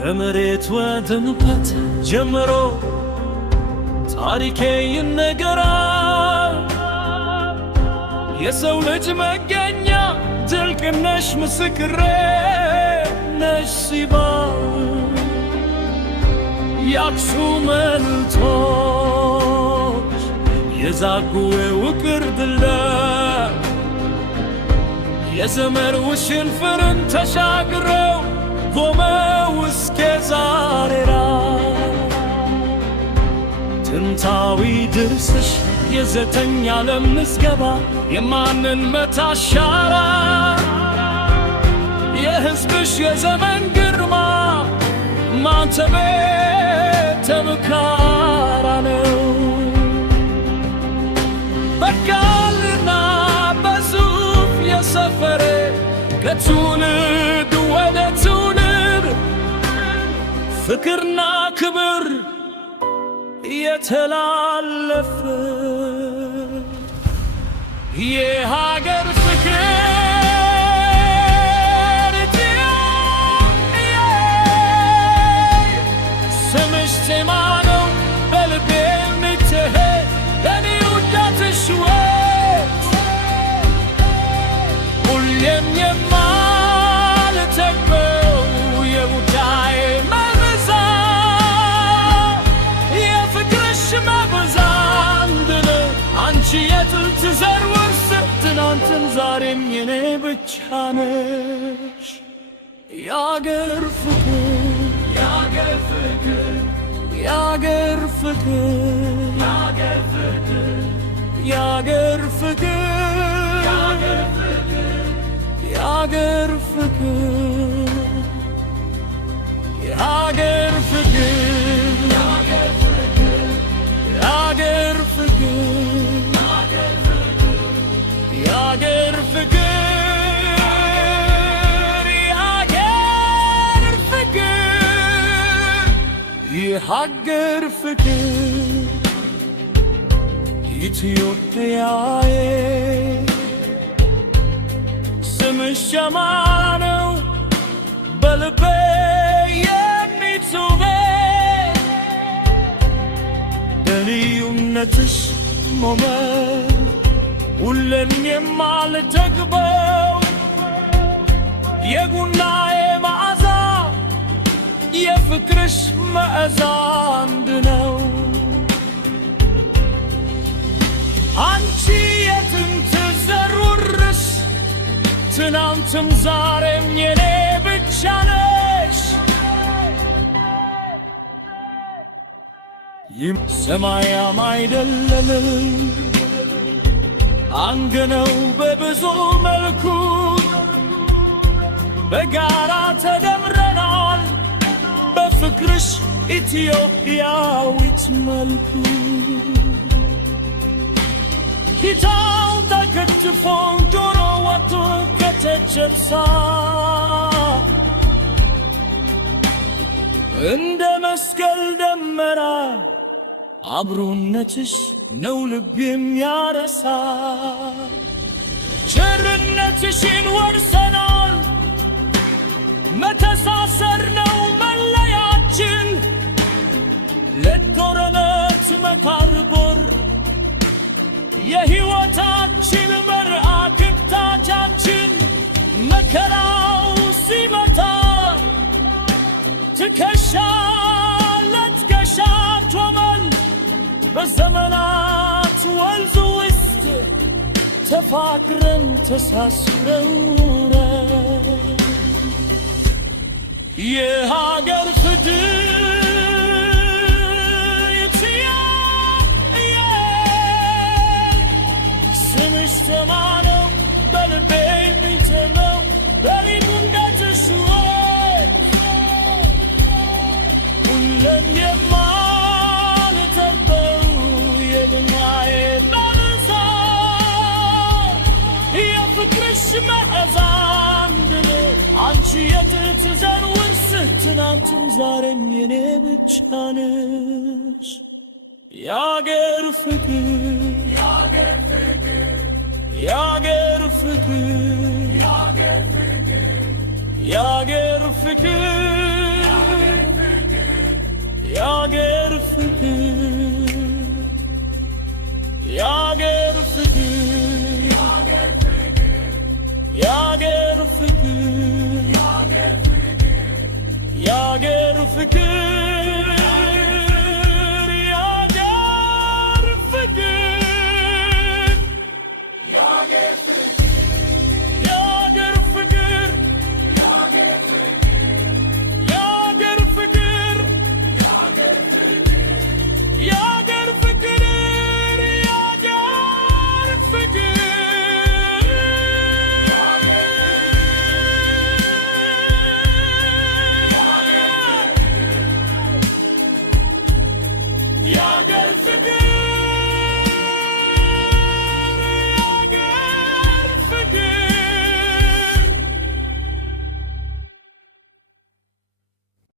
ከመሬት ወደ ሙቀት ጀምሮ ታሪኬ ይነገራል። የሰው ልጅ መገኛ ድንቅ ነሽ ምስክሬ ነሽ ሲባል የአክሱም ሐውልቶች የዛጉዌ ውቅር ድልድይ የዘመን ውሽንፍርን ተሻግረው ቆመው እስከ ዛሬ ጥንታዊ ድርስሽ የዘጠኝ ዓለም ምዝገባ የማንነት አሻራ የሕዝብሽ የዘመን ግርማ ማተቤ ተምካራ ነው። በቃልና በጽሑፍ የሰፈረ ከትውልድ ወደ ትውልድ ፍቅርና ክብር የተላለፈ የሀገር ፍቅር ስምሽ ዜማ ነው በልቤ የሚትሄድ ለኔ ውዳትሽ ወት ሁሌም የማልጠግበው የውዳዬ መብዛት የፍቅርሽ መብዛት አንቺ የጥንት ዘር ውርስ ትናንትም ዛሬም የኔ ብቻ ነሽ። የአገር ፍቅር የአገር ፍቅር የአገር ፍቅር የአገር ፍቅር የአገር ፍቅር የአገር ፍቅር የአገር ፍቅር የአገር ፍቅር የአገር ፍቅር የሀገር ፍቅር ኢትዮጵያዬ ስምሽ ሸማ ነው በልቤ የሚትውበው በልዩነትሽ ሞመር ሁሌም የማልጠግበው የቡናዬ መዓዛ የፍቅርሽ መዓዛ አንድ ነው። አንቺ የጥንት ዘር ውርስ ትናንትም ዛሬም የኔ ብቻ ነሽ። ይህ ሰማያም አይደለም አንገነው በብዙ መልኩ በጋራ ተደምረናል በፍቅርሽ ኢትዮጵያዊት መልኩ ፊታው ተከትፎ ጆሮ ወጥቶ ከተጨብሳ እንደ መስቀል ደመና አብሮነትሽ ነው ልብ የሚያረሳ ቸርነትሽን ወርሰናል መተሳሰር ነው መለያችን ለጦርነት መካርቦር የሕይወታችን መርአክብታቻችን መከራው ሲመታ ትከሻ ለትከሻ ቶመን በዘመናት ወንዝ ውስጥ ተፋቅረን ተሳስረን የሀገር ፍቅር ስምሽ ሸማ ነው በልቤ የሚተመው በልዩነትሽ ሁሌም የማልጠግበው የቡናዬ መብዛት የፍቅርሽ መዓዛ አንድ ነው። አንቺ የጥንት ዘር ውርስ ትናንትም ዛሬም የኔ ብቻ ነሽ። የአገር ፍቅር የአገር ፍቅር የአገር ፍቅር የአገር ፍቅር የአገር ፍቅር የአገር ፍቅር የአገር ፍቅር የአገር ፍቅር